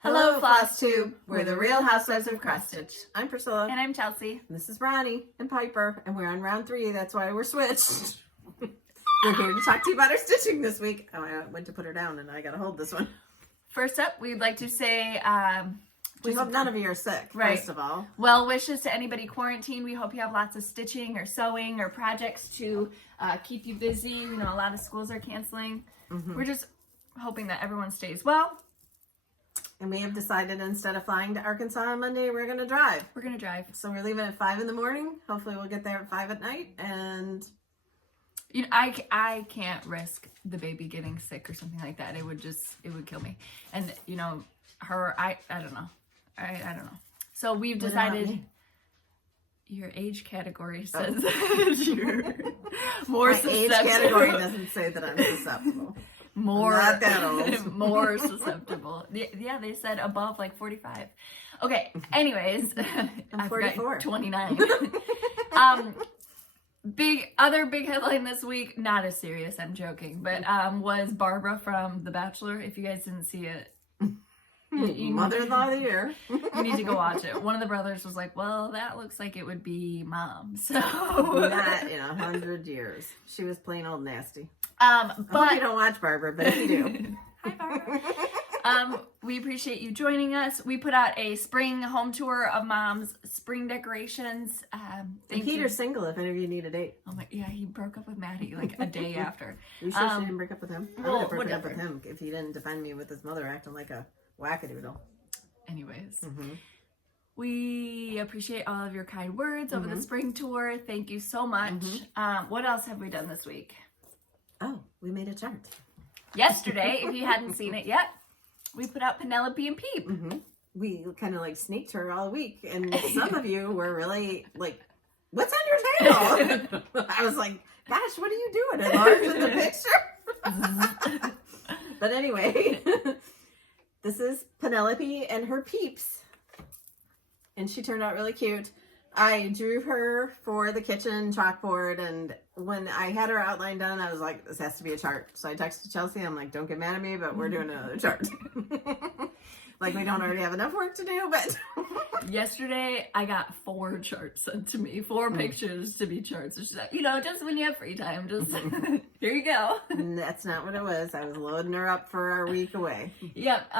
Hello, Flosstube. We're the Real Housewives of Cross Stitch. I'm Priscilla. And I'm Chelsea. And this is Ronnie and Piper, and we're on round 3. That's why we're switched. We're here to talk to you about our stitching this week. Oh, I went to put her down, and I got to hold this one. First up, we'd like to say... we hope none of you are sick, right. First of all. Well wishes to anybody quarantined. We hope you have lots of stitching or sewing or projects to keep you busy. You know, a lot of schools are canceling. We're just hoping that everyone stays well. And we have decided instead of flying to Arkansas on Monday, we're going to drive. We're going to drive. So we're leaving at 5 in the morning. Hopefully we'll get there at 5 at night. And you know, I can't risk the baby getting sick or something like that. It would kill me. And, you know, I don't know. I don't know. So we've decided your age category says you're more susceptible. My age category doesn't say that I'm susceptible. More, I'm not that old. More susceptible. Yeah, they said above like 45. Okay, anyways. I'm 44. 29. Other big headline this week, not as serious, I'm joking, but was Barbara from The Bachelor. If you guys didn't see it, you Mother-in-law of the year. You need to go watch it. One of the brothers was like, well, that looks like it would be Mom. So not in 100 years. She was plain old nasty. But I hope you don't watch Barbara, but if you do. Hi, Barbara. We appreciate you joining us. We put out a spring home tour of Mom's spring decorations. Peter's single if any of you need a date. Oh my, yeah, he broke up with Maddie like a day after. You sure she didn't break up with him? I would have broken up whatever. with him if he didn't defend me with his mother acting like a wackadoodle. Anyways. We appreciate all of your kind words over the spring tour. Thank you so much. What else have we done this week? Oh, we made a chart. Yesterday, if you hadn't seen it yet, we put out Penelope and Peep. We kind of like sneaked her all week, and some of you were really like, what's on your table? I was like, gosh, what are you doing? Enlarging the picture? But anyway, this is Penelope and her peeps, and she turned out really cute. I drew her for the kitchen chalkboard, and when I had her outline done, I was like, this has to be a chart. So I texted Chelsea, I'm like, don't get mad at me, but we're doing another chart. Like we don't already have enough work to do, but... Yesterday, I got 4 charts sent to me, 4 pictures to be charts. So she's like, you know, just when you have free time, just here you go. And that's not what it was. I was loading her up for our week away. Yep.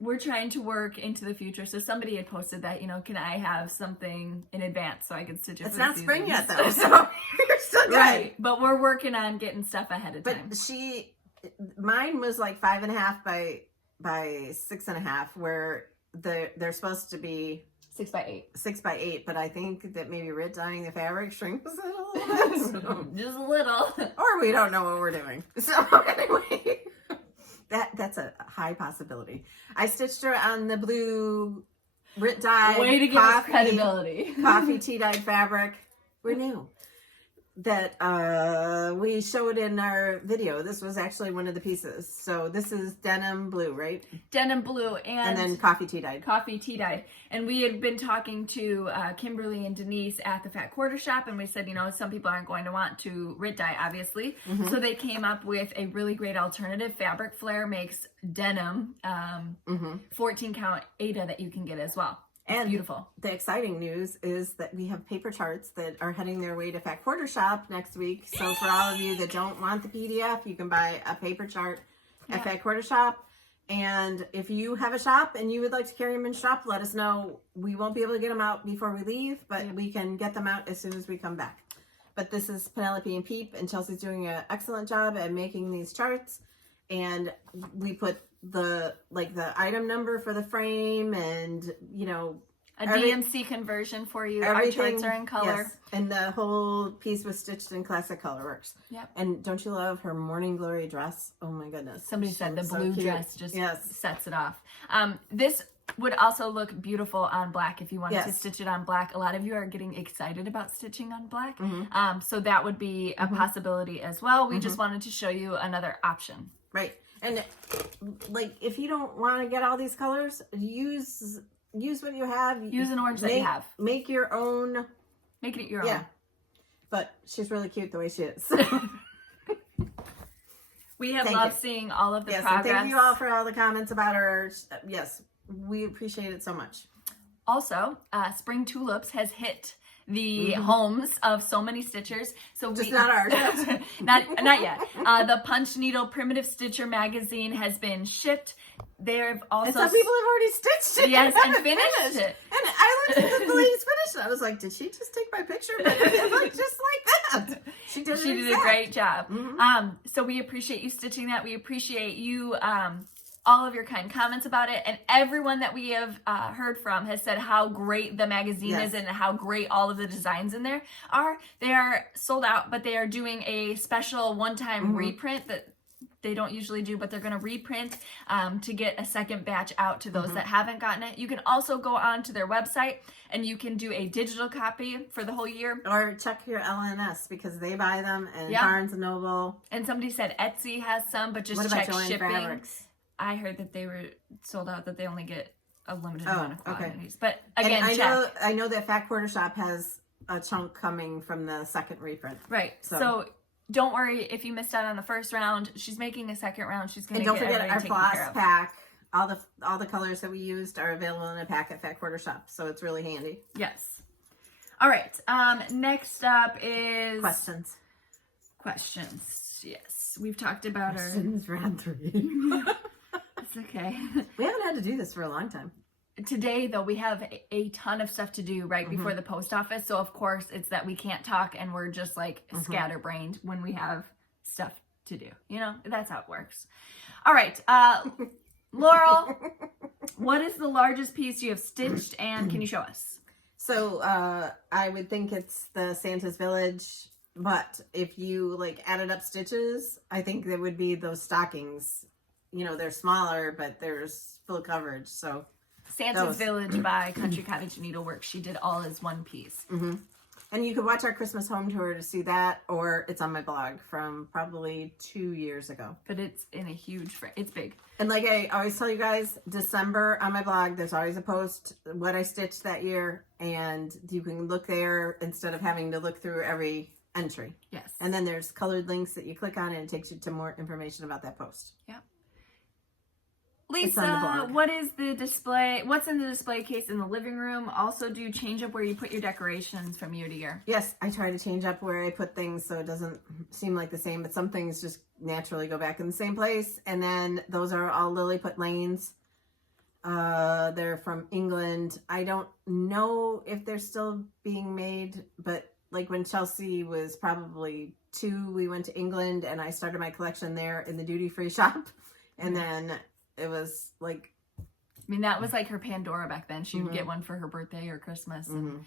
We're trying to work into the future. So somebody had posted that, you know, can I have something in advance so I can stitch it? It's not spring yet, though, so you're still good. Right. But we're working on getting stuff ahead of time. But mine was like 5.5 by 6.5, where they're supposed to be 6 by 8. 6 by 8, but I think that maybe dyeing the fabric shrinks it a little bit. So. Just a little. Or we don't know what we're doing. So anyway, that's a high possibility. I stitched her on the blue Rit dye. Way to give us credibility. Coffee tea dyed fabric. We're new. That we showed in our video. This was actually one of the pieces. So this is denim blue, right? Denim blue and then coffee tea dyed. Coffee tea dyed. And we had been talking to Kimberly and Denise at the Fat Quarter Shop, and we said, you know, some people aren't going to want to Rit dye, obviously. So they came up with a really great alternative. Fabric Flare makes denim 14 count Ada that you can get as well. And beautiful. The exciting news is that we have paper charts that are heading their way to Fat Quarter Shop next week. So for all of you that don't want the PDF, you can buy a paper chart at Fat Quarter Shop. And if you have a shop and you would like to carry them in shop, let us know. We won't be able to get them out before we leave, but we can get them out as soon as we come back. But this is Penelope and Peep, and Chelsea's doing an excellent job at making these charts. And we put the item number for the frame, and you know, a DMC conversion for you. Our charts are in color. Yes. And the whole piece was stitched in classic colorworks. Yep. And don't you love her morning glory dress? Oh my goodness. Somebody said the blue dress just sets it off. This would also look beautiful on black if you wanted to stitch it on black. A lot of you are getting excited about stitching on black. So that would be a possibility as well. We just wanted to show you another option. Right. And like, if you don't want to get all these colors, use what you have. Use an orange that you have. Make your own. Make it your own. Yeah. But she's really cute the way she is. We have loved seeing all of the progress. And thank you all for all the comments about her. Yes. We appreciate it so much. Also, Spring Tulips has hit the homes of so many stitchers. So just not ours. not yet. The Punch Needle Primitive Stitcher magazine has been shipped. They've also, and some people have already stitched it. Yes, and finished it. And I looked at the lady's finish, and I was like, "Did she just take my picture?" But it looked just like that. She did a great job. So we appreciate you stitching that. We appreciate you. All of your kind comments about it, and everyone that we have heard from has said how great the magazine is and how great all of the designs in there are. They are sold out, but they are doing a special one-time reprint that they don't usually do, but they're going to reprint to get a second batch out to those that haven't gotten it. You can also go on to their website and you can do a digital copy for the whole year. Or check your LNS because they buy them, and Barnes & Noble. And somebody said Etsy has some, but just check shipping. Fabrics? I heard that they were sold out, that they only get a limited amount of quantities. But again, I know that Fat Quarter Shop has a chunk coming from the second reprint. Right. So don't worry if you missed out on the first round. She's making a second round. She's going to don't forget our Floss pack. All the colors that we used are available in a pack at Fat Quarter Shop, so it's really handy. Yes. All right. Next up is questions. Yes, we've talked about questions round 3. It's okay. We haven't had to do this for a long time. Today, though, we have a ton of stuff to do right before the post office. So, of course, it's that we can't talk and we're just like scatterbrained when we have stuff to do. You know, that's how it works. All right. Laurel, what is the largest piece you have stitched and can you show us? So, I would think it's the Santa's Village. But if you like added up stitches, I think there would be those stockings. You know, they're smaller, but there's full coverage. So Santa's Village by Country Cottage Needleworks. She did all as one piece. And you could watch our Christmas home tour to see that, or it's on my blog from probably 2 years ago. But it's in a huge it's big. And like I always tell you guys, December on my blog, there's always a post, what I stitched that year. And you can look there instead of having to look through every entry. Yes. And then there's colored links that you click on and it takes you to more information about that post. Yep. Lisa, what is the display? What's in the display case in the living room? Also, do you change up where you put your decorations from year to year? Yes, I try to change up where I put things so it doesn't seem like the same, but some things just naturally go back in the same place. And then those are all Lilliput lanes. They're from England. I don't know if they're still being made, but like when Chelsea was probably 2, we went to England and I started my collection there in the duty-free shop. And then it was like, I mean, that was like her Pandora back then. She would get one for her birthday or Christmas. And,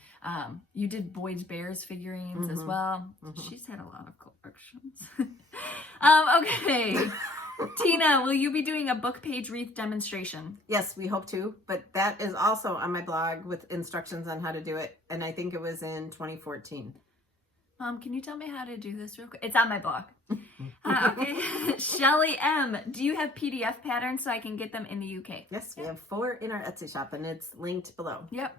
you did Boyd's Bears figurines as well. She's had a lot of collections. Okay. Tina, will you be doing a book page wreath demonstration? Yes, we hope to. But that is also on my blog with instructions on how to do it. And I think it was in 2014. Can you tell me how to do this real quick? It's on my blog. Okay. Shelly M, do you have PDF patterns so I can get them in the UK? Yes, we have 4 in our Etsy shop and it's linked below. Yep.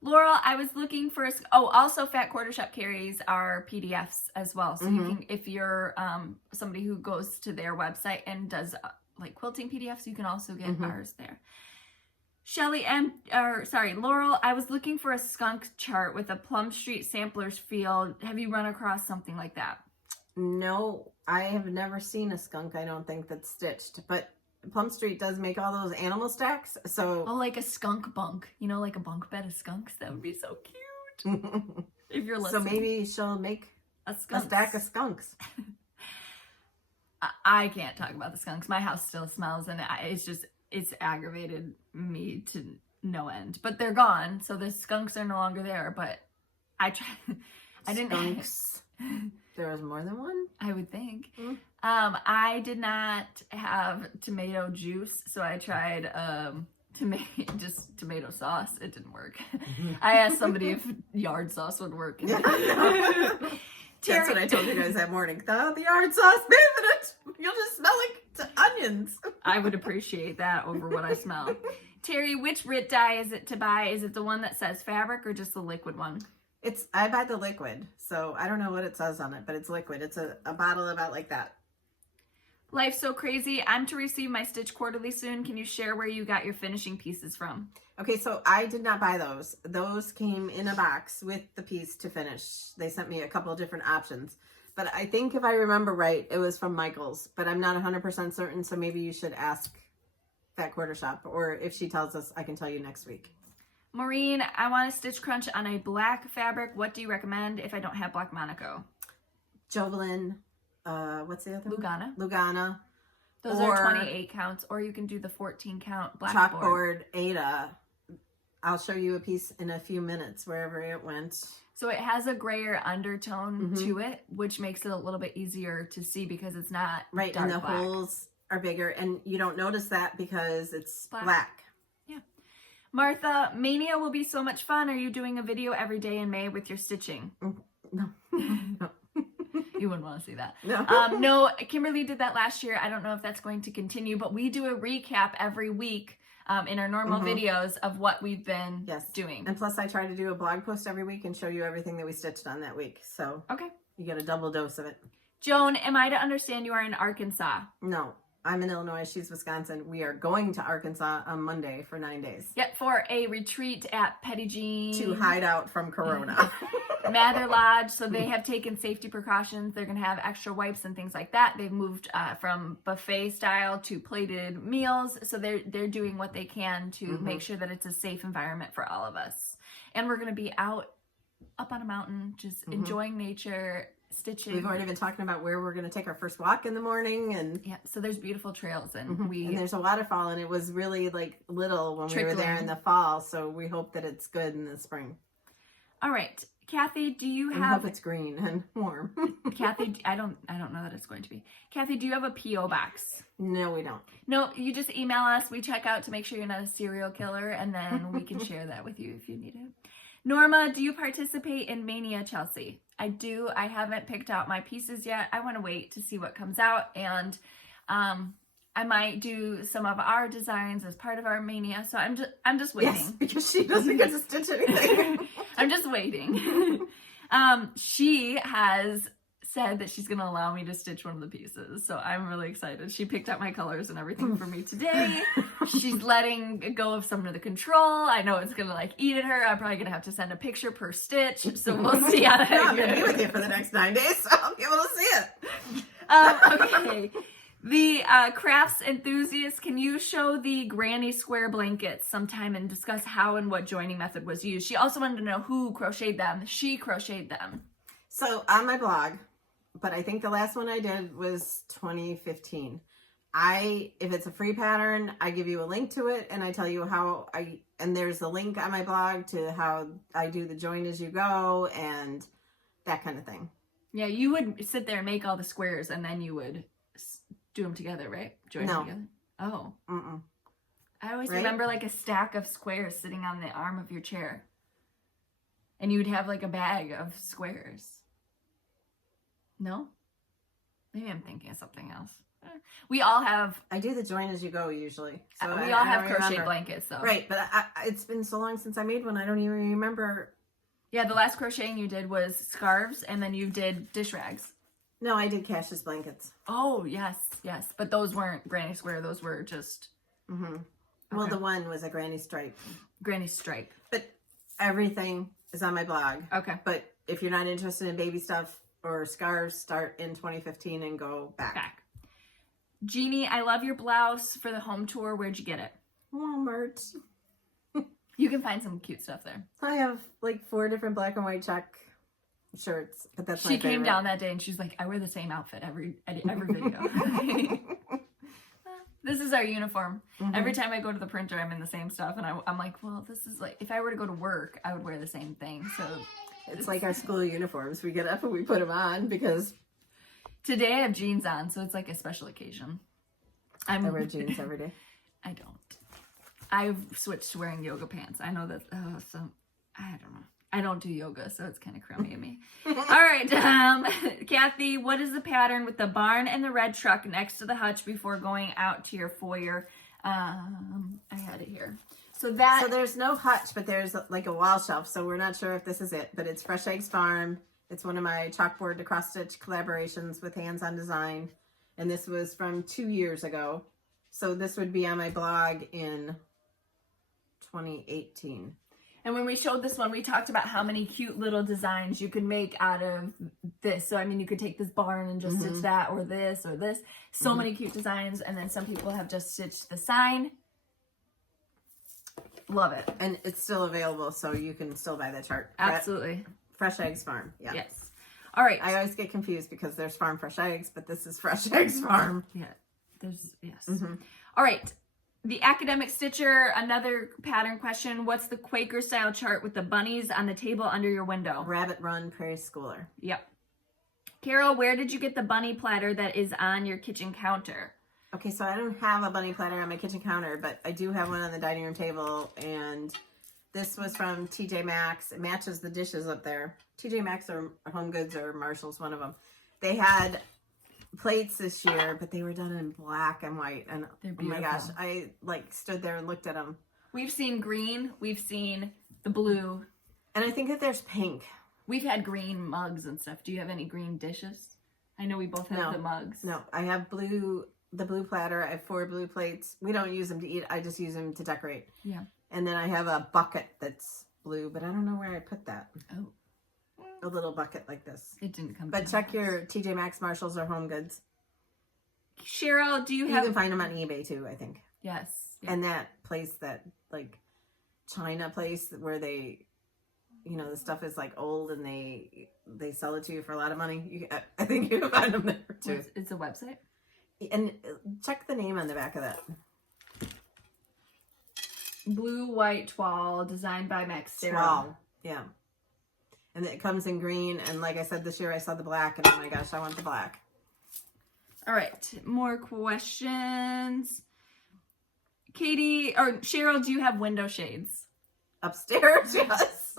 Laurel, I was looking for also Fat Quarter Shop carries our PDFs as well. So you can, if you're somebody who goes to their website and does like quilting PDFs, you can also get ours there. Laurel, I was looking for a skunk chart with a Plum Street samplers field. Have you run across something like that? No, I have never seen a skunk, I don't think, that's stitched. But Plum Street does make all those animal stacks, so... Oh, like a skunk bunk. You know, like a bunk bed of skunks? That would be so cute. If you're listening. So maybe she'll make a stack of skunks. I can't talk about the skunks. My house still smells, and it's aggravated me to no end. But they're gone, so the skunks are no longer there. But I didn't. Skunks. There was more than one? I would think. I did not have tomato juice, so I tried just tomato sauce. It didn't work. I asked somebody if yard sauce would work. That's what I told you guys that morning. The yard sauce, bathe in it. You'll just smell like onions. I would appreciate that over what I smell. Terry, which RIT dye is it to buy? Is it the one that says fabric or just the liquid one? I buy the liquid, so I don't know what it says on it, but it's liquid. It's a bottle about like that. Life's so crazy. I'm to receive my Stitch Quarterly soon. Can you share where you got your finishing pieces from? Okay, so I did not buy those. Those came in a box with the piece to finish. They sent me a couple of different options. But I think if I remember right, it was from Michael's. But I'm not 100% certain, so maybe you should ask that quarter shop. Or if she tells us, I can tell you next week. Maureen, I want a stitch crunch on a black fabric. What do you recommend if I don't have black Monaco? Jovelin, what's the other Lugana. one? Lugana. Those are 28 counts, or you can do the 14 count blackboard. Chalkboard Ada. I'll show you a piece in a few minutes wherever it went. So it has a grayer undertone to it, which makes it a little bit easier to see because it's not right, dark and the black. holes are bigger, and you don't notice that because it's black. Yeah. Martha, Mania will be so much fun. Are you doing a video every day in May with your stitching? No. No. You wouldn't want to see that. No. No, Kimberly did that last year. I don't know if that's going to continue, but we do a recap every week in our normal videos of what we've been doing. And plus I try to do a blog post every week and show you everything that we stitched on that week. So you get a double dose of it. Joan, am I to understand you are in Arkansas? No, I'm in Illinois. She's Wisconsin. We are going to Arkansas on Monday for 9 days. Yep, for a retreat at Petty Jean. To hide out from Corona. Mather Lodge, so they have taken safety precautions. They're going to have extra wipes and things like that. They've moved from buffet style to plated meals, so they're doing what they can to make sure that it's a safe environment for all of us. And we're going to be out up on a mountain, just enjoying nature, stitching. We've already been talking about where we're going to take our first walk in the morning, and so there's beautiful trails, and and there's a waterfall, and it was really like little when we were there in the fall, so we hope that it's good in the spring. All right. Kathy, do you I have... hope it's green and warm. Kathy, I don't know that it's going to be. Kathy, do you have a P.O. box? No, we don't. No, you just email us. We check out to make sure you're not a serial killer, and then we can share that with you if you need it. Norma, do you participate in Mania, Chelsea? I do. I haven't picked out my pieces yet. I want to wait to see what comes out, and I might do some of our designs as part of our Mania, so I'm just waiting. Yes, because she doesn't get to stitch anything. I'm just waiting. She has said that she's going to allow me to stitch one of the pieces, so I'm really excited. She picked out my colors and everything for me today. She's letting go of some of the control. I know it's going to like eat at her. I'm probably going to have to send a picture per stitch, so we'll see how that goes. I'm going to be with you for the next 9 days, so I'll be able to see it. Okay. The crafts enthusiast, can you show the granny square blankets sometime and discuss how and what joining method was used? She also wanted to know who crocheted them. She crocheted them. So on my blog, but I think the last one I did was 2015. If it's a free pattern, I give you a link to it and I tell you how and there's a link on my blog to how I do the join as you go and that kind of thing. Yeah, you would sit there and make all the squares and then you would do them together, right? Join them together? Oh. I always remember like a stack of squares sitting on the arm of your chair. And you'd have like a bag of squares. No? Maybe I'm thinking of something else. We all have... I do the join as you go usually. So we all have crochet blankets though. Right, but it's been so long since I made one, I don't even remember. Yeah, the last crocheting you did was scarves and then you did dish rags. No, I did Cash's blankets. Oh, yes. But those weren't granny square. Those were just... Well, the one was a granny stripe. Granny stripe. But everything is on my blog. Okay. But if you're not interested in baby stuff or scarves, start in 2015 and go back. Jeannie, I love your blouse for the home tour. Where'd you get it? Walmart. You can find some cute stuff there. I have like 4 different black and white check shirts, but that's my favorite. She came down that day and she's like, I wear the same outfit every video. This is our uniform. Every time I go to the printer, I'm in the same stuff, and I'm like, well, this is like, if I were to go to work, I would wear the same thing. So it's like our school uniforms. We get up and we put them on because today I have jeans on, so it's like a special occasion. I wear jeans every day. I don't. I've switched to wearing yoga pants. I know that. So I don't know. I don't do yoga, so it's kind of crummy of me. All right, Kathy, what is the pattern with the barn and the red truck next to the hutch before going out to your foyer? I had it here. So there's no hutch, but there's like a wall shelf, so we're not sure if this is it, but it's Fresh Eggs Farm. It's one of my chalkboard to cross stitch collaborations with Hands on Design. And this was from 2 years ago. So this would be on my blog in 2018. And when we showed this one, we talked about how many cute little designs you could make out of this. So, I mean, you could take this barn and just stitch that, or this, or this. So many cute designs. And then some people have just stitched the sign. Love it. And it's still available, so you can still buy the chart. Absolutely. Fresh Eggs Farm. Yeah. Yes. All right. I always get confused because there's Farm Fresh Eggs, but this is Fresh Eggs Farm. Yeah. Yes. All right. The Academic Stitcher, another pattern question. What's the Quaker style chart with the bunnies on the table under your window? Rabbit Run Prairie Schooler. Yep. Carol, where did you get the bunny platter that is on your kitchen counter? Okay, so I don't have a bunny platter on my kitchen counter, but I do have one on the dining room table, and this was from TJ Maxx. It matches the dishes up there. TJ Maxx or Home Goods or Marshall's, one of them. They had plates this year, but they were done in black and white, and oh my gosh, I like stood there and looked at them. We've seen green, we've seen the blue, and I think that there's pink. We've had green mugs and stuff. Do you have any green dishes? I know we both have the mugs. No, I have the blue platter. I have 4 blue plates. We don't use them to eat. I just use them to decorate. Yeah. And then I have a bucket that's blue, but I don't know where I put that. Oh. A little bucket like this. It didn't come. But check your TJ Maxx, Marshalls, or Home Goods. Cheryl, do you have... You can find them on eBay too, I think. Yes. Yeah. And that place, that like China place where they, you know, the stuff is like old and they sell it to you for a lot of money. I think you can find them there too. It's a website? And check the name on the back of that. Blue White Toile, designed by Max Sarah. Toile, yeah. And it comes in green, and like I said, this year I saw the black, and oh my gosh, I want the black. All right, more questions. Katie, or Cheryl, do you have window shades? Upstairs, yes.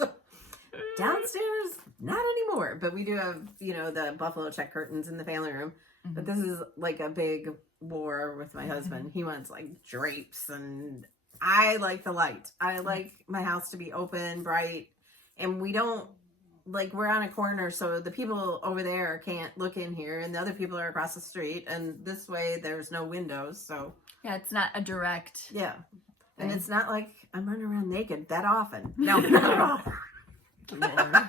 Downstairs, not anymore. But we do have, you know, the buffalo check curtains in the family room. But this is like a big war with my husband. He wants like drapes, and I like the light. I like my house to be open, bright, and we don't, like, we're on a corner, so the people over there can't look in here, and the other people are across the street, and this way there's no windows, so. Yeah, it's not a direct. Yeah. And it's not like I'm running around naked that often. No, not at all. Lord.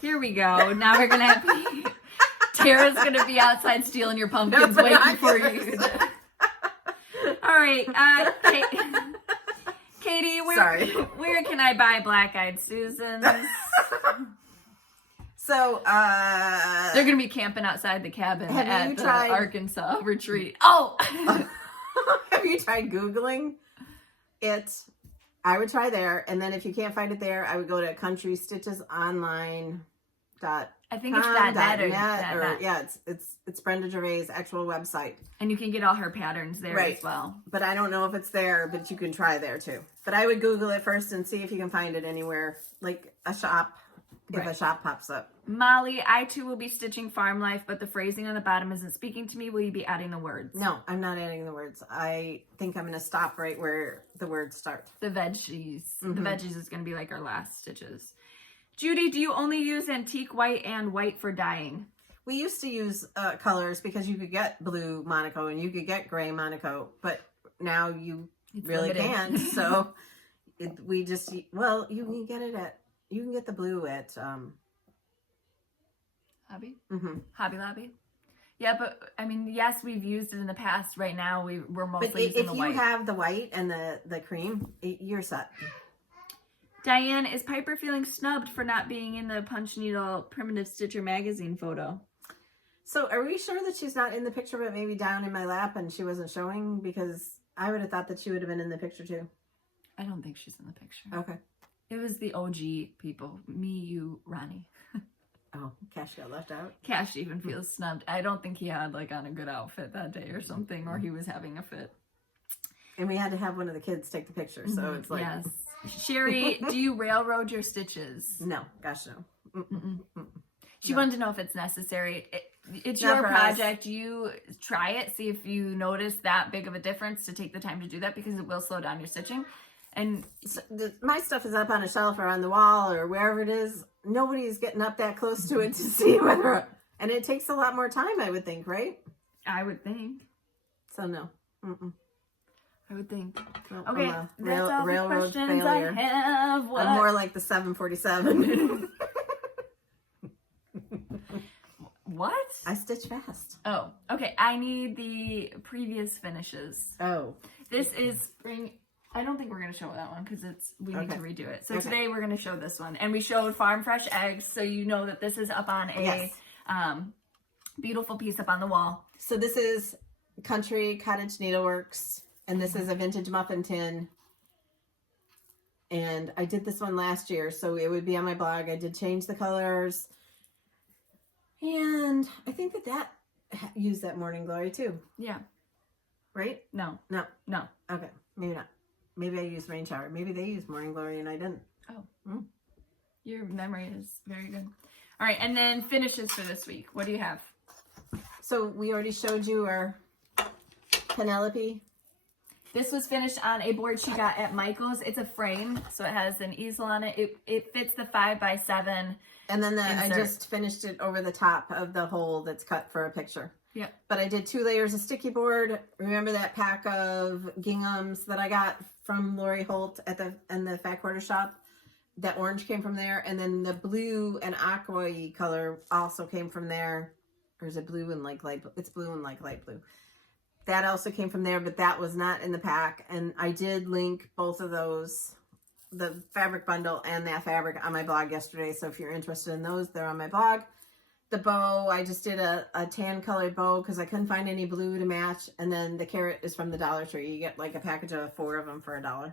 Here we go. Now we're going to have Tara's going to be outside stealing your pumpkins waiting for you. All right. Katie, where can I buy Black-Eyed Susans? So, they're going to be camping outside the cabin at the Arkansas retreat. Oh! Have you tried Googling it? I would try there. And then if you can't find it there, I would go to countrystitchesonline.com. I think it's .net or .net. Yeah, it's Brenda Gervais' actual website. And you can get all her patterns there as well. But I don't know if it's there, but you can try there too. But I would Google it first and see if you can find it anywhere, like a shop, if a shop pops up. Molly, I too will be stitching Farm Life, but the phrasing on the bottom isn't speaking to me. Will you be adding the words? No, I'm not adding the words. I think I'm going to stop right where the words start. The veggies. The veggies is going to be like our last stitches. Judy, do you only use antique white and white for dyeing? We used to use colors because you could get blue Monaco and you could get gray Monaco, but now you really can't. So we just, well, you can get the blue at Hobby? Hobby Lobby? Yeah, but I mean, yes, we've used it in the past. Right now, we're mostly using the white. If you have the white and the cream, you're set. Diane, is Piper feeling snubbed for not being in the Punch Needle Primitive Stitcher magazine photo? So are we sure that she's not in the picture, but maybe down in my lap and she wasn't showing? Because I would have thought that she would have been in the picture too. I don't think she's in the picture. Okay. It was the OG people. Me, you, Ronnie. Oh, Cash got left out? Cash even feels snubbed. I don't think he had like on a good outfit that day or something, or he was having a fit. And we had to have one of the kids take the picture, so it's like... Yes. Sherry, do you railroad your stitches? No. Gosh, no. She wanted to know if it's necessary. It's your project. You try it. See if you notice that big of a difference to take the time to do that, because it will slow down your stitching. And so my stuff is up on a shelf or on the wall or wherever it is. Nobody's getting up that close to it to see whether... And it takes a lot more time, I would think, right? I would think. So no. Mm-mm. I would think. No, Okay, I'm a that's all the railroad questions failure. I have. What? I'm more like the 747. What? I stitch fast. Oh, okay. I need the previous finishes. Oh. This is spring. I don't think we're going to show that one because we need to redo it. So today we're going to show this one. And we showed Farm Fresh eggs, so you know that this is up on a beautiful piece up on the wall. So this is Country Cottage Needleworks, and this is a vintage muffin tin. And I did this one last year, so it would be on my blog. I did change the colors. And I think that used that Morning Glory too. Yeah. Right? No. No. No. Okay. Maybe not. Maybe I used Rain Shower. Maybe they used Morning Glory and I didn't. Oh. Your memory is very good. All right. And then finishes for this week. What do you have? So we already showed you our Penelope. This was finished on a board she got at Michael's. It's a frame, so it has an easel on it. It fits the 5x7. And then I just finished it over the top of the hole that's cut for a picture. Yeah. But I did 2 layers of sticky board. Remember that pack of ginghams that I got from Lori Holt in the Fat Quarter Shop? That orange came from there. And then the blue and aqua-y color also came from there. Or is it blue and like light blue? It's blue and like light blue. That also came from there, but that was not in the pack. And I did link both of those, the fabric bundle and that fabric, on my blog yesterday. So if you're interested in those, they're on my blog. The bow, I just did a tan colored bow because I couldn't find any blue to match. And then the carrot is from the Dollar Tree. You get like a package of 4 of them for $1.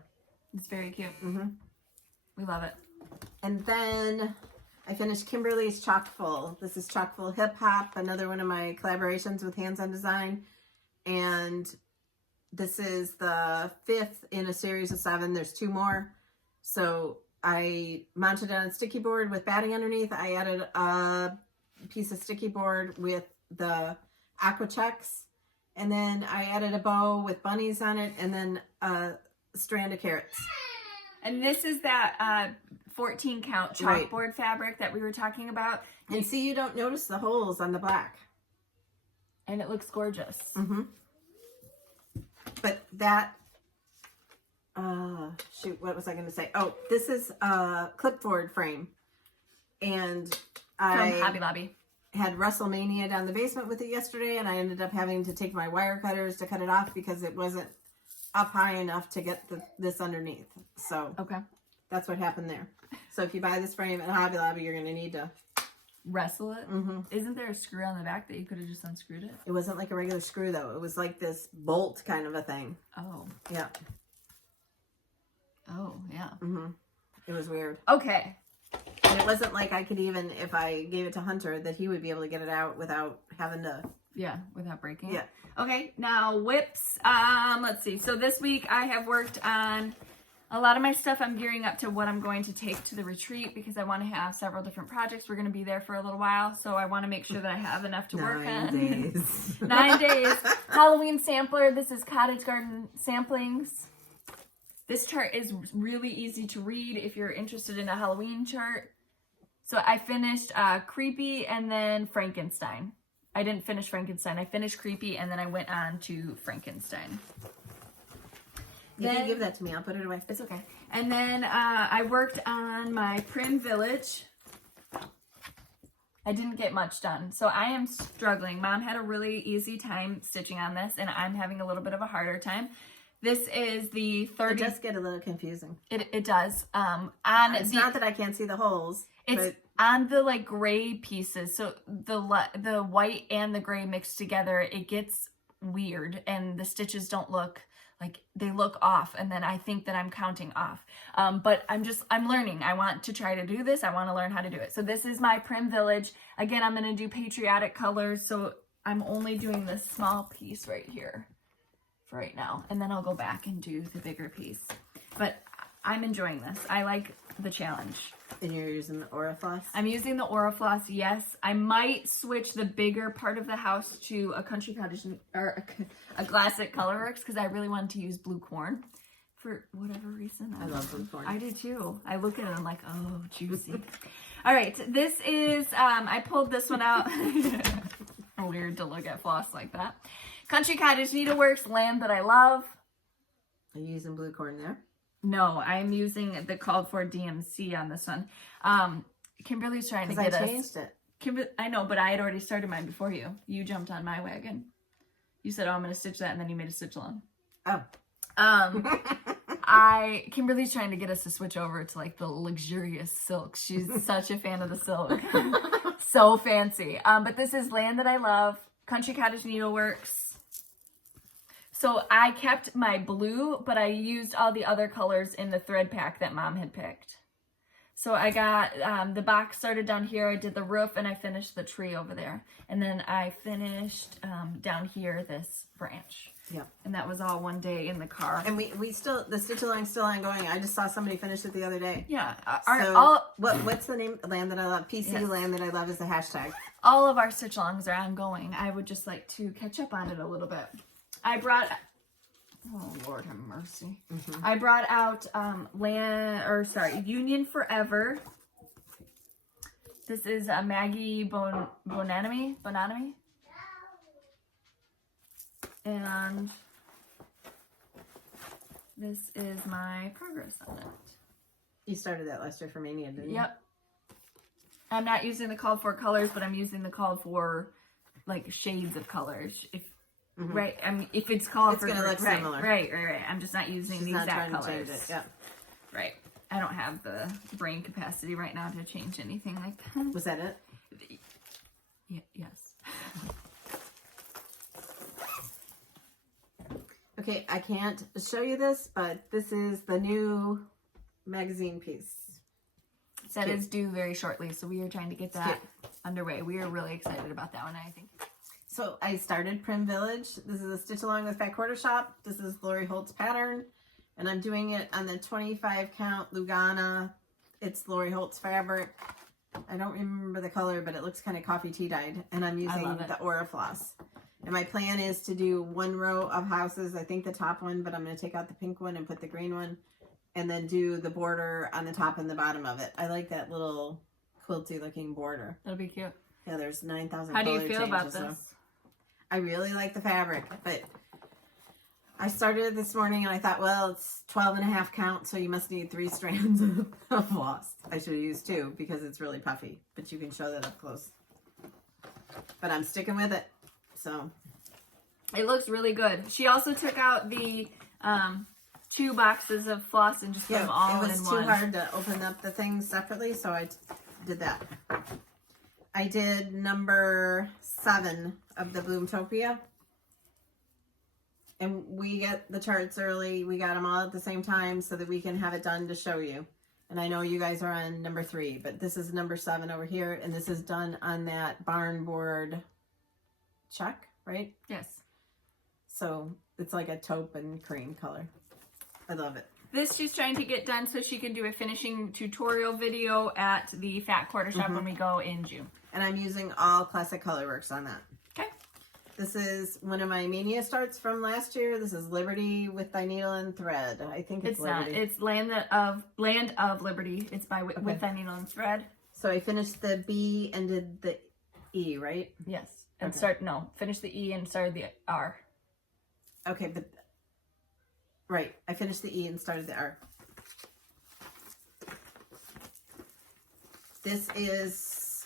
It's very cute. Mm-hmm. We love it. And then I finished Kimberly's Chalkfull. This is Chalkfull Hip Hop, another one of my collaborations with Hands On Design. And this is the 5th in a series of 7. There's 2 more. So I mounted it on a sticky board with batting underneath. I added a piece of sticky board with the aqua checks. And then I added a bow with bunnies on it. And then a strand of carrots. And this is that 14 count chalkboard fabric that we were talking about. And see, you don't notice the holes on the black. And it looks gorgeous. Mm-hmm. But that, shoot, what was I going to say? Oh, this is a clipboard frame. And From Hobby Lobby. Had WrestleMania down the basement with it yesterday, and I ended up having to take my wire cutters to cut it off because it wasn't up high enough to get this underneath. So that's what happened there. So if you buy this frame at Hobby Lobby, you're going to need to wrestle it. Isn't there a screw on the back that you could have just unscrewed it? It wasn't like a regular screw though. It was like this bolt kind of a thing. Oh. Yeah. Oh, yeah. It was weird. Okay. And it wasn't like I could even, if I gave it to Hunter, that he would be able to get it out without having to. Yeah, without breaking. Yeah. Okay, now whips. Let's see. So this week I have worked on a lot of my stuff. I'm gearing up to what I'm going to take to the retreat because I want to have several different projects. We're going to be there for a little while, so I want to make sure that I have enough to work on. 9 days. 9 days. Halloween sampler. This is Cottage Garden Samplings. This chart is really easy to read if you're interested in a Halloween chart. So I finished Creepy and then Frankenstein. I didn't finish Frankenstein. I finished Creepy and then I went on to Frankenstein. You can give that to me. I'll put it away. It's okay. And then I worked on my Prim Village. I didn't get much done. So I am struggling. Mom had a really easy time stitching on this and I'm having a little bit of a harder time. This is the 30. It does get a little confusing. It does. It's not that I can't see the holes. It's on the like gray pieces. So the white and the gray mixed together, it gets weird and the stitches don't look like, they look off. And then I think that I'm counting off. But I'm learning. I want to try to do this. I want to learn how to do it. So this is my Prim Village. Again, I'm going to do patriotic colors. So I'm only doing this small piece right here for right now. And then I'll go back and do the bigger piece. But I'm enjoying this. I like the challenge. And you're using the Orifloss? I'm using the Orifloss, yes. I might switch the bigger part of the house to a Country Cottage or a Classic Colorworks because I really wanted to use blue corn for whatever reason. I love blue corn. I do too. I look at it and I'm like, oh, juicy. All right, this is, I pulled this one out. Weird to look at Floss like that. Country Cottage Needleworks, Land That I Love. Are you using blue corn there? No, I'm using the called for DMC on this one. Kimberly's trying to get us. I changed it. I know, but I had already started mine before you. You jumped on my wagon. You said, "Oh, I'm going to stitch that," and then you made a stitch along. Oh. Kimberly's trying to get us to switch over to like the luxurious silks. She's such a fan of the silk. So fancy. But this is Land That I Love, Country Cottage Needleworks. So I kept my blue, but I used all the other colors in the thread pack that Mom had picked. So I got, the box started down here, I did the roof, and I finished the tree over there. And then I finished down here, this branch. Yeah. And that was all one day in the car. And we still, the stitch along's still ongoing. I just saw somebody finish it the other day. Yeah. What's the name? Land That I Love. PC Yes. Land That I Love is the hashtag. All of our stitch alongs are ongoing. I would just like to catch up on it a little bit. I brought, oh Lord have mercy. Mm-hmm. I brought out Union Forever. This is a Maggie Bonanami. And this is my progress on it. You started that last year for Mania, didn't you? Yep. I'm not using the called for colors, but I'm using the called for like shades of colors. Mm-hmm. Right, I mean, if it's called it's for, gonna look similar. Right. I'm just not using the exact colors. Yeah. Right. I don't have the brain capacity right now to change anything like that. Was that it? Yes. Okay, I can't show you this, but this is the new magazine piece. That is due very shortly, so we are trying to get that underway. We are really excited about that one, I think. So I started Prim Village. This is a stitch along with Fat Quarter Shop. This is Lori Holt's pattern, and I'm doing it on the 25 count Lugana. It's Lori Holt's fabric. I don't remember the color, but it looks kind of coffee tea dyed, and I'm using the Aura Floss. And my plan is to do one row of houses. I think the top one, but I'm going to take out the pink one and put the green one, and then do the border on the top and the bottom of it. I like that little quilty looking border. That'll be cute. Yeah, there's 9,000 How do you feel about this? I really like the fabric, but I started it this morning and I thought, well, it's 12.5 count, so you must need 3 strands of floss. I should have used 2 because it's really puffy, but you can show that up close. But I'm sticking with it, so. It looks really good. She also took out the 2 boxes of floss and just put them all in one. It was too hard to open up the things separately, so I did that. I did number 7 of the Bloomtopia. And we get the charts early. We got them all at the same time so that we can have it done to show you. And I know you guys are on number 3, but this is number 7 over here. And this is done on that barn board check, right? Yes. So it's like a taupe and cream color. I love it. This she's trying to get done so she can do a finishing tutorial video at the Fat Quarter Shop when we go in June. And I'm using all Classic Colorworks on that. Okay. This is one of my Mania starts from last year. This is Liberty with Thy Needle and Thread. I think it's Liberty. Not. It's Land of Liberty. It's by With Thy Needle and Thread. So I finished the B and did the E, right? Yes. And finish the E and started the R. Okay, but right. I finished the E and started the R. This is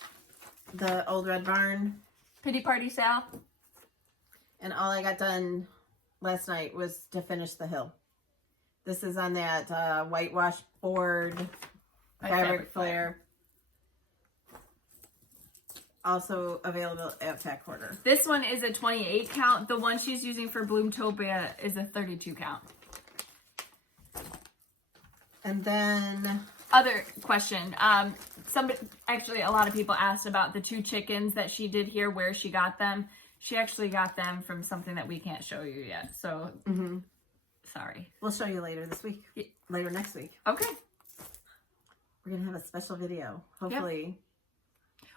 the Old Red Barn. Pity Party Sal. And all I got done last night was to finish the hill. This is on that whitewash board, fabric flare. Also available at Fat Quarter. This one is a 28 count. The one she's using for Bloomtopia is a 32 count. And then other question. Actually, a lot of people asked about the 2 chickens that she did here, where she got them. She actually got them from something that we can't show you yet. So, sorry. We'll show you later this week. Later next week. Okay. We're going to have a special video. Hopefully. Yep.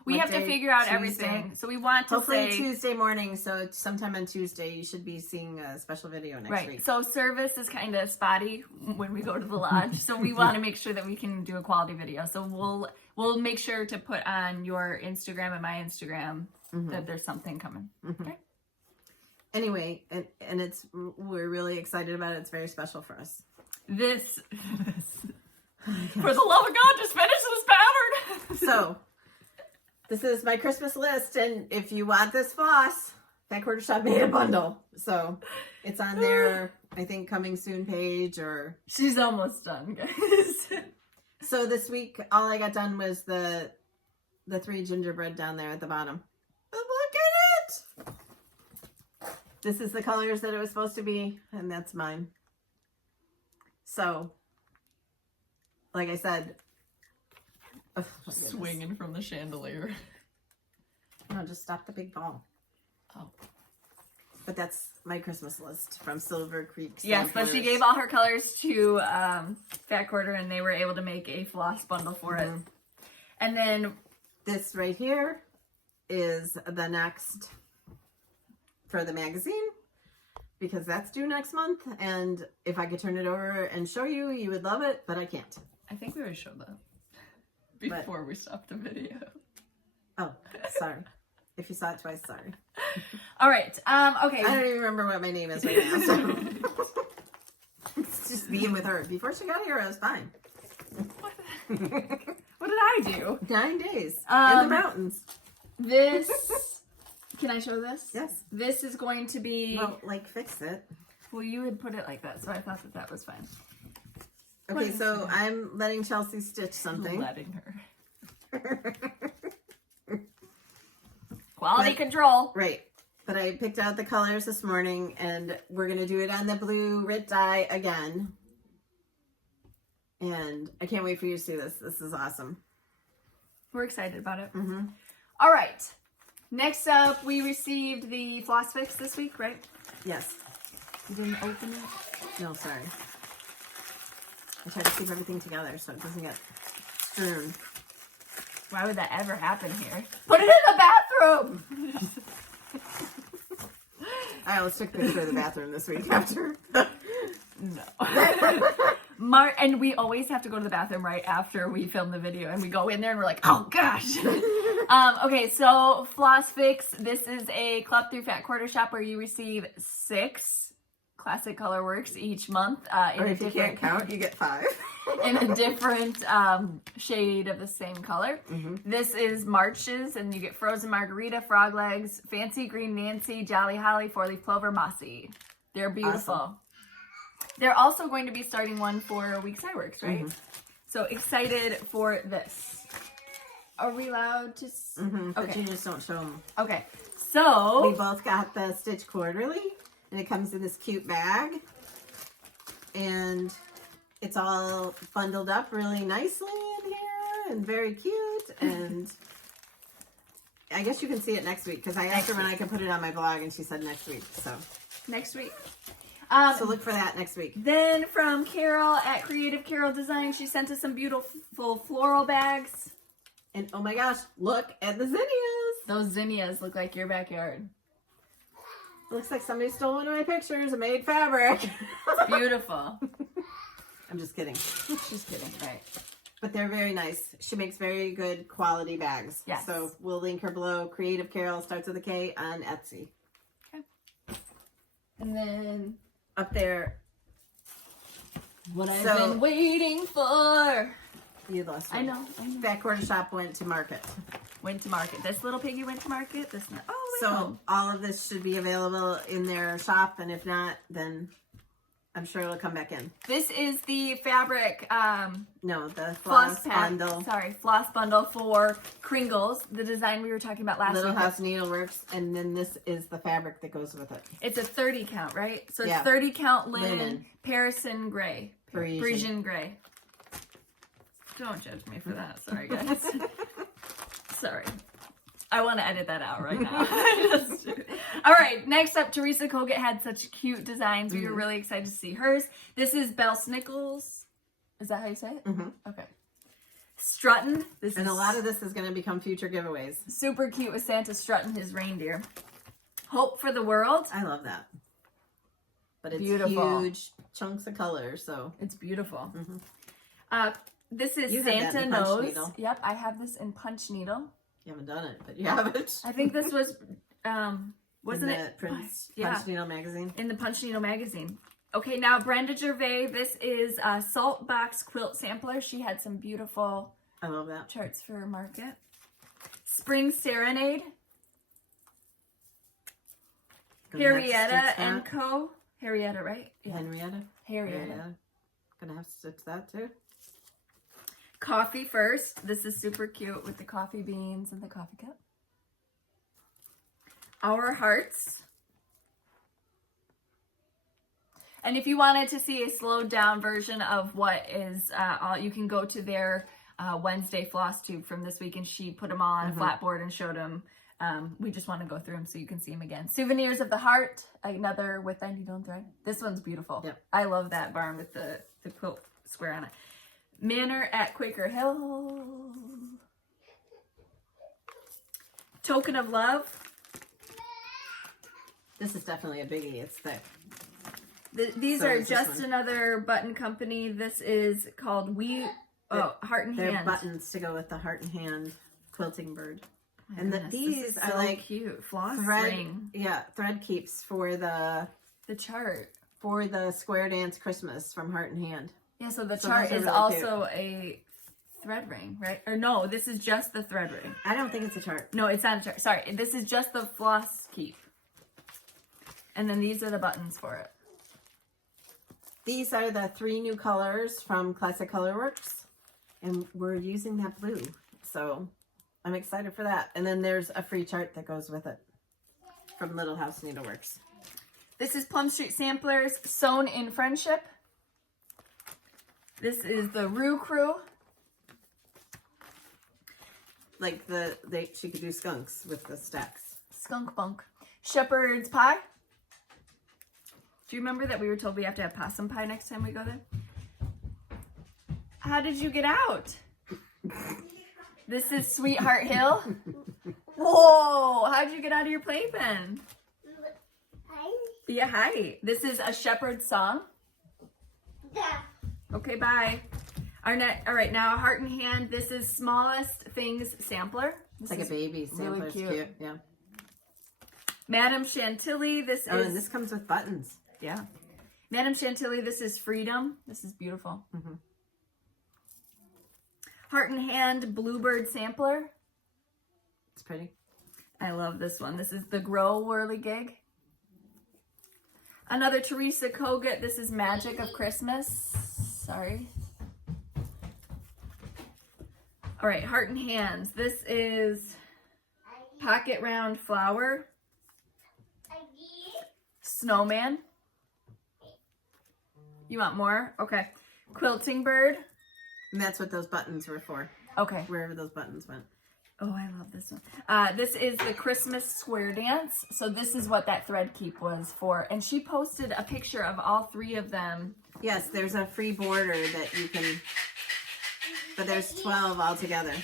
We have to figure out everything. So we want to hopefully Tuesday morning. So sometime on Tuesday, you should be seeing a special video next week. So service is kind of spotty when we go to the lodge. So we want to make sure that we can do a quality video. So we'll make sure to put on your Instagram and my Instagram that there's something coming. Okay. Anyway, and we're really excited about it. It's very special for us. This for the love of God, just finish this pattern. So, this is my Christmas list, and if you want this floss, Fat Quarter Shop made a bundle. So, it's on their, I think, coming soon page, or... She's almost done, guys. So, this week, all I got done was the 3 gingerbread down there at the bottom. But look at it! This is the colors that it was supposed to be, and that's mine. So, like I said... Oh, swinging from the chandelier. No, just stop the big ball. Oh. But that's my Christmas list from Silver Creek. Yes, but she gave all her colors to Fat Quarter, and they were able to make a floss bundle for it. And then this right here is the next for the magazine, because that's due next month. And if I could turn it over and show you, you would love it, but I can't. I think we already showed that before we stopped the video. Oh, sorry. If you saw it twice, sorry. All right. Okay. I don't even remember what my name is right now. So. It's just being with her. Before she got here, I was fine. What did I do? 9 days in the mountains. This. Can I show this? Yes. This is going to be. Well, like, fix it. Well, you would put it like that, so I thought that was fine. Okay, so I'm letting Chelsea stitch something. Letting her. Quality control. Right. But I picked out the colors this morning, and we're going to do it on the blue Rit dye again. And I can't wait for you to see this. This is awesome. We're excited about it. All right. Next up, we received the Floss Fix this week, right? Yes. You didn't open it? No, sorry. I try to keep everything together so it doesn't get strewn. Why would that ever happen here? Put it in the bathroom! I almost took a picture of the bathroom this week after. No. And we always have to go to the bathroom right after we film the video, and we go in there and we're like, oh gosh. Okay, so Floss Fix. This is a club through Fat Quarter Shop where you receive 6 classic color works each month. Or if you can't count, you get 5. In a different shade of the same color. This is Marches, and you get Frozen Margarita, Frog Legs, Fancy Green Nancy, Jolly Holly, 4-leaf clover, Mossy. They're beautiful. Awesome. They're also going to be starting one for Week Works, right? So excited for this. Are we allowed to? But you just don't show them. Okay, so we both got the Stitch Quarterly, and it comes in this cute bag, and it's all bundled up really nicely in here and very cute. And I guess you can see it next week, because I asked her when I could put it on my blog, and she said next week. So next week. So look for that next week. Then from Carol at Creative Carol Design, she sent us some beautiful floral bags. And oh my gosh, look at the zinnias. Those zinnias look like your backyard. Looks like somebody stole one of my pictures and made fabric. It's beautiful. I'm just kidding. She's kidding, right? But they're very nice. She makes very good quality bags. Yes. So we'll link her below. Creative Carol, starts with a K, on Etsy. Okay. And then up there, what I've been waiting for. You lost me. I know. Fat Quarter Shop went to market. Went to market. This little piggy went to market. This not. Oh, wait. So all of this should be available in their shop, and if not, then I'm sure it'll come back in. This is the fabric. No, the floss bundle. Sorry, floss bundle for Kringles, the design we were talking about last Little week. House Needleworks, and then this is the fabric that goes with it. It's a 30 count, right? So it's Yeah. 30 count linen. Parisian gray. Parisian gray. Don't judge me for that. Sorry, guys. Sorry. I want to edit that out right now. All right, next up, Teresa Kogut had such cute designs. We were really excited to see hers. This is Belle Snickles. Is that how you say it? Okay. Strutting. And a lot of this is going to become future giveaways. Super cute with Santa strutting his reindeer. Hope for the World. I love that. But it's beautiful. Huge chunks of color, so. It's beautiful. This is You had that Santa in punch Knows. needle. Yep, I have this in punch needle. You haven't done it, but you have it. I think this was, wasn't in the it? Prince Yeah. Punch Needle magazine. In the Punch Needle magazine. Okay, now Brenda Gervais. This is a Salt Box Quilt Sampler. She had some beautiful I love that. charts for market. Spring Serenade. Harrietta and Co. Harrietta, right? Yeah. Henrietta. Harrietta. Gonna have to stitch that too. Coffee First. This is super cute with the coffee beans and the coffee cup. Our Hearts. And if you wanted to see a slowed down version of what is, you can go to their Wednesday Flosstube from this week, and she put them all on a flatboard and showed them. We just want to go through them so you can see them again. Souvenirs of the Heart, another with that needle and thread. This one's beautiful. Yep. I love that barn with the quilt square on it. Manor at Quaker Hill. Token of Love. This is definitely a biggie. It's thick. These So are is this just one. another button company. This is called Heart and They're Hand. buttons to go with the heart and hand quilting bird. My And goodness, these this is are so like cute. Floss thread. ring. Yeah, thread keeps for the chart. Square Dance Christmas from Heart and Hand. Yeah, so the So chart those are is really also a thread ring, right? Or no, this is just the thread ring. I don't think it's a chart. No, it's not a chart. Sorry, this is just the floss keep. And then these are the buttons for it. These are the 3 new colors from Classic Colorworks, and we're using that blue, so I'm excited for that. And then there's a free chart that goes with it from Little House Needleworks. This is Plum Street Samplers, Sewn in Friendship. This is the Rue Crew. Like she could do skunks with the stacks. Skunk Bunk. Shepherd's Pie. Do you remember that we were told we have to have possum pie next time we go there? How did you get out? This is Sweetheart Hill. Whoa, how'd you get out of your playpen? Yeah, hi. This is A Shepherd's Song. Okay, bye. All right, now Heart and Hand. This is Smallest Things Sampler. It's like a baby sampler. really It's cute. Yeah. Madame Chantilly. This Oh, is... and this comes with buttons. Yeah. Madame Chantilly, this is Freedom. This is beautiful. Heart and Hand Bluebird Sampler. It's pretty. I love this one. This is the Grow Whirligig. Another Teresa Kogut. This is Magic of Christmas. Sorry. All right, Heart and Hands. This is Pocket Round Flower. Snowman. You want more? Okay. Quilting Bird. And that's what those buttons were for. Okay. Wherever those buttons went. Oh, I love this one. This is the Christmas Square Dance. So this is what that thread keep was for. And she posted a picture of all 3 of them. Yes, there's a free border that you can, but there's 12 altogether.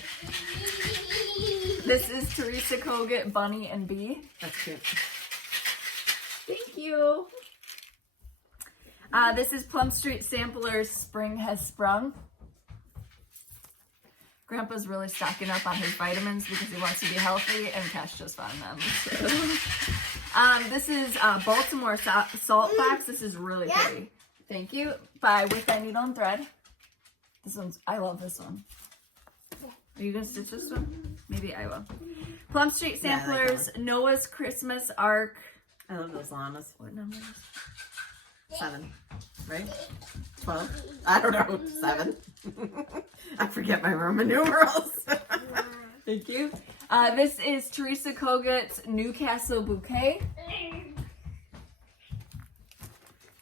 This is Teresa Kogut, Bunny and Bee. That's cute. Thank you. This is Plum Street Samplers, Spring Has Sprung. Grandpa's really stocking up on his vitamins because he wants to be healthy, and Cash just found them. So. This is Baltimore Salt Box. This is really pretty. Thank you. By With That Needle and Thread. This one's, I love this one. Are you going to stitch this one? Maybe I will. Plum Street Samplers, Noah's Christmas Ark. I love those llamas. What numbers? 7, right? 12? I don't know. 7. I forget my Roman numerals. Thank you. This is Teresa Kogut's Newcastle Bouquet.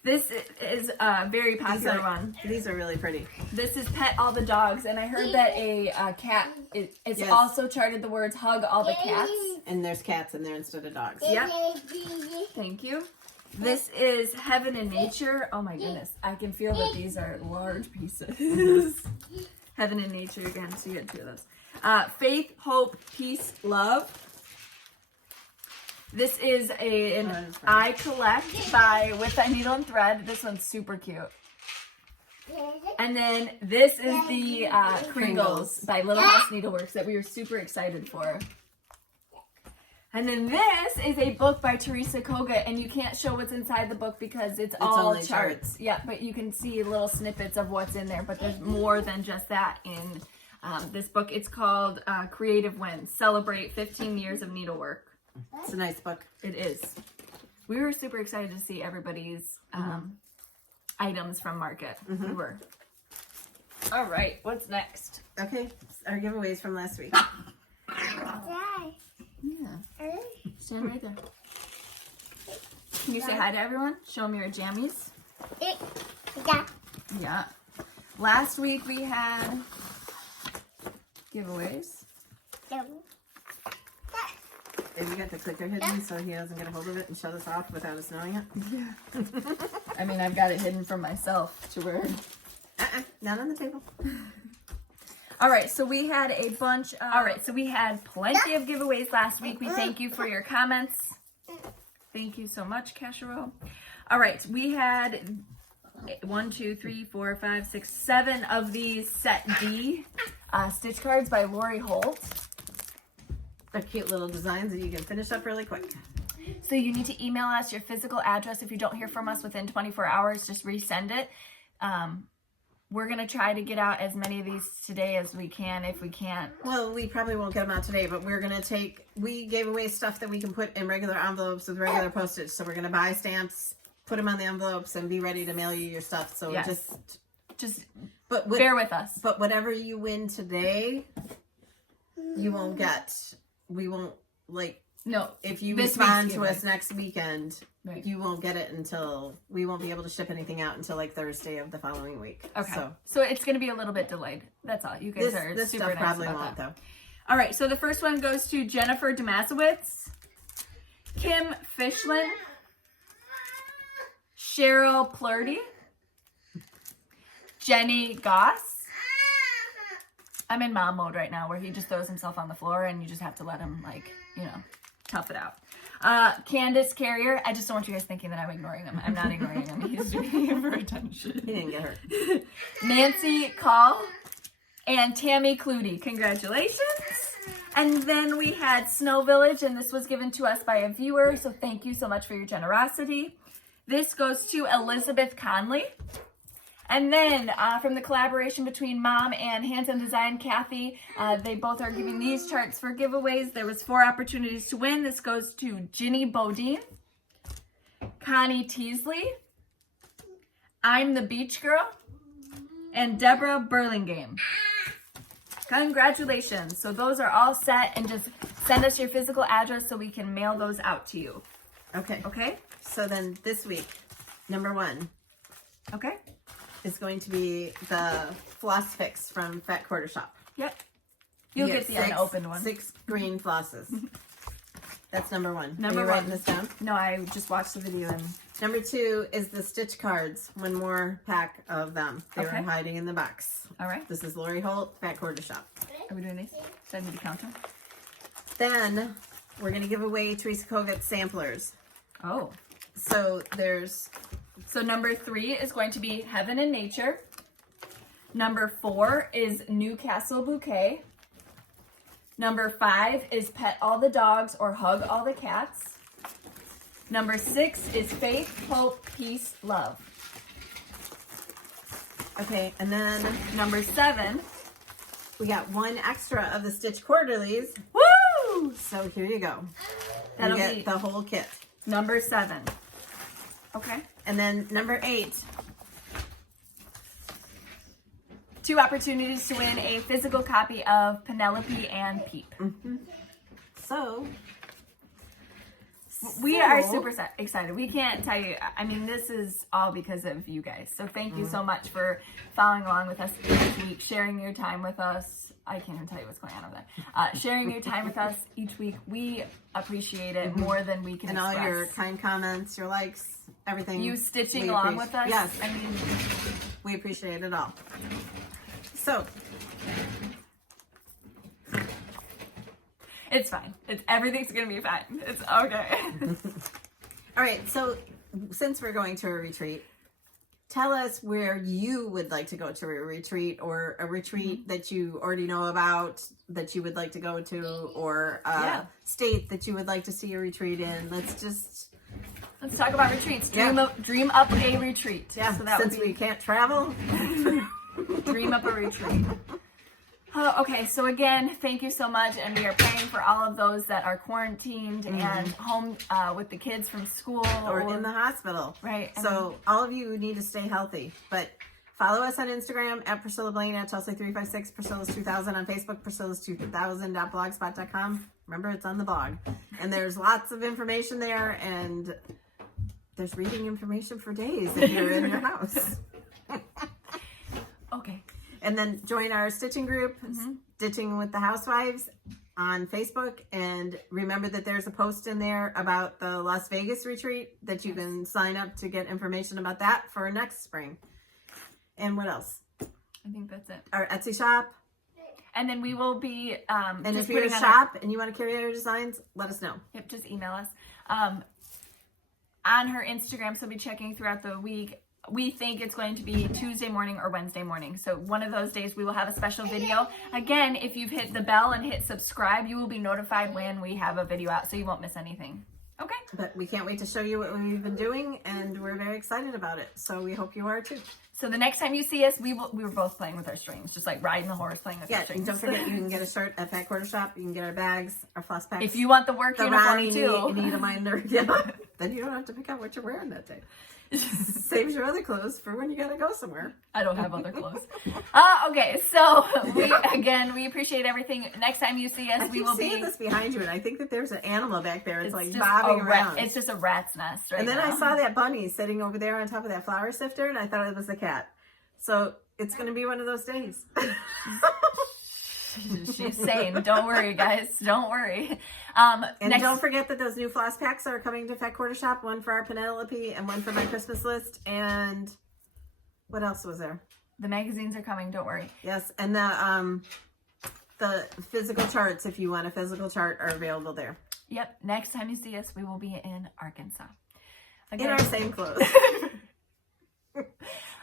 This is a very popular one. These are really pretty. This is Pet All the Dogs, and I heard that a cat is also charted the words Hug All the Cats. And there's cats in there instead of dogs. Yep. Thank you. This is Heaven and Nature. Oh my goodness. I can feel that these are large pieces. Heaven and Nature again, so you had 2 of those. Faith, Hope, Peace, Love. This is an I Collect by With That Needle and Thread. This one's super cute. And then this is the Kringles by Little House Needleworks that we were super excited for. And then this is a book by Teresa Koga, and you can't show what's inside the book because it's all only charts. Yeah, but you can see little snippets of what's in there, but there's more than just that in this book. It's called Creative Wins, Celebrate 15 Years of Needlework. It's a nice book. It is. We were super excited to see everybody's items from Market. We were. All right, what's next? Okay, our giveaways from last week. Yeah. Stand right there. Can you say hi to everyone? Show them your jammies. Yeah. Last week we had giveaways. And we got the clicker hidden so he doesn't get a hold of it and shut us off without us knowing it. Yeah. I mean, I've got it hidden from myself to where... Not on the table. All right, so we had a bunch of... All right, so we had plenty of giveaways last week. We thank you for your comments. Thank you so much, Casserole. All right, we had 1, 2, 3, 4, 5, 6, 7 of these Set D stitch cards by Lori Holt. They're cute little designs that you can finish up really quick. So you need to email us your physical address. If you don't hear from us within 24 hours, just resend it. We're going to try to get out as many of these today as we can. If we can't, well, we probably won't get them out today, but we're going to we gave away stuff that we can put in regular envelopes with regular postage. So we're going to buy stamps, put them on the envelopes, and be ready to mail you your stuff. So yes. just bear with us. But whatever you win today, you won't get. We won't, no. If you respond to us given. next weekend, right. You won't get it until, we won't be able to ship anything out until Thursday of the following week. Okay. So it's going to be a little bit delayed. That's all. You guys are this super stuff nice probably about won't, that. though. All right. So the first one goes to Jennifer Damasowitz, Kim Fishlin, Cheryl Plurdy, Jenny Goss. I'm in mom mode right now where he just throws himself on the floor and you just have to let him, tough it out. Candace Carrier. I just don't want you guys thinking that I'm ignoring him. I'm not ignoring him. He's doing it for attention. He didn't get hurt. Nancy Call and Tammy Clutie. Congratulations. And then we had Snow Village, and this was given to us by a viewer, so thank you so much for your generosity. This goes to Elizabeth Conley. And then from the collaboration between Mom and Hands On Design, Kathy, they both are giving these charts for giveaways. There was 4 opportunities to win. This goes to Ginny Bodine, Connie Teasley, I'm the Beach Girl, and Deborah Burlingame. Congratulations. So those are all set, and just send us your physical address so we can mail those out to you. Okay. Okay? So then this week, number 1. Okay. Is going to be the Floss Fix from Fat Quarter Shop. Yep. You'll get the unopened one. 6 green flosses. That's number 1. Number Are you 1. writing this down? No, I just watched the video. And Number 2 is the stitch cards. 1 more pack of them. They Okay. were hiding in the box. all right. This is Lori Holt, Fat Quarter Shop. Are we doing these? So I need to count them? Then we're going to give away Teresa Kogut samplers. Oh. So there's... So number 3 is going to be Heaven and Nature. Number 4 is Newcastle Bouquet. Number 5 is Pet All the Dogs or Hug All the Cats. Number 6 is Faith, Hope, Peace, Love. Okay, and then number 7, we got 1 extra of the Stitch Quarterlies. woo! So here you go. That'll you get be the whole kit. number 7. Okay. And then number 8. 2 opportunities to win a physical copy of Penelope and Peep. Mm-hmm. So we are super excited. We can't tell you. I mean, this is all because of you guys. So thank you so much for following along with us each week, sharing your time with us. I can't even tell you what's going on over there. Sharing your time with us each week. We appreciate it more than we can and express. all your kind comments, your likes, everything. You stitching along with us. Yes. I mean, We appreciate it all. So it's fine. Everything's going to be fine. It's okay. all right, so since we're going to a retreat, tell us where you would like to go to a retreat, or a retreat that you already know about that you would like to go to, or a state that you would like to see a retreat in. Let's talk about retreats. Dream up a retreat. Yeah, so since we can't travel. Dream up a retreat. Okay, so again, thank you so much, and we are praying for all of those that are quarantined and home with the kids from school or in the hospital. Right. So all of you need to stay healthy. But follow us on Instagram at Priscilla Blaine, at Chelsea356, Priscilla's2000 on Facebook, Priscilla's2000.blogspot.com. Remember, it's on the blog, and there's lots of information there, and there's reading information for days if you're in your house. Okay. And then join our stitching group, Stitching with the Housewives, on Facebook. And remember that there's a post in there about the Las Vegas retreat that you can sign up to get information about that for next spring. And what else? I think that's it. Our Etsy shop. And then we will be and if you're a shop and you want to carry out your designs, let us know. Yep, just email us. On her Instagram, so be checking throughout the week. We think it's going to be Tuesday morning or Wednesday morning. So one of those days we will have a special video. Again, if you've hit the bell and hit subscribe, you will be notified when we have a video out, so you won't miss anything. Okay? But we can't wait to show you what we've been doing, and we're very excited about it. So we hope you are too. So the next time you see us, we were both playing with our strings, just like riding the horse, playing with our strings. And don't forget, you can get a shirt at Fat Quarter Shop. You can get our bags, our floss packs. If you want the work uniform too. Need a minder. Then you don't have to pick out what you're wearing that day. Saves your other clothes for when you gotta go somewhere. I don't have other clothes. Okay, so we appreciate everything. Next time you see us, we will be seeing this behind you, and I think that there's an animal back there. It's like bobbing around. It's just a rat's nest, right? And then I saw that bunny sitting over there on top of that flower sifter, and I thought it was a cat. So it's gonna be one of those days. She's sane. Don't worry, guys. Don't worry. And don't forget that those new floss packs are coming to Fat Quarter Shop. One for our Penelope and one for my Christmas list. And what else was there? The magazines are coming. Don't worry. Yes, and the physical charts, if you want a physical chart, are available there. Yep. Next time you see us, we will be in Arkansas. Again. In our same clothes.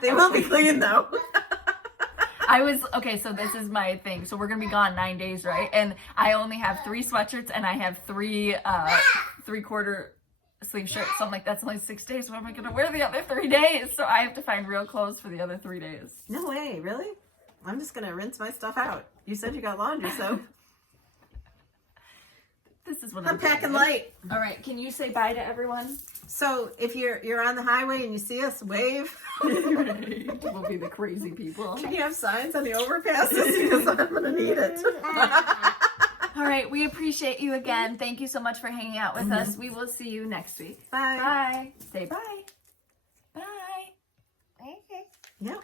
They will be clean though. So this is my thing. So we're going to be gone 9 days, right? And I only have 3 sweatshirts and I have 3 3/4 sleeve shirts. So I'm like, that's only 6 days. What am I going to wear the other 3 days? So I have to find real clothes for the other 3 days. No way. Really? I'm just going to rinse my stuff out. You said you got laundry, so. This is what I'm packing light. All right. Can you say bye to everyone? So if you're on the highway and you see us, wave. We'll be the crazy people. Can you have signs on the overpasses? Because I'm going to need it. All right. We appreciate you again. Thank you so much for hanging out with us. We will see you next week. Bye. Bye. Say bye. Bye. Yeah.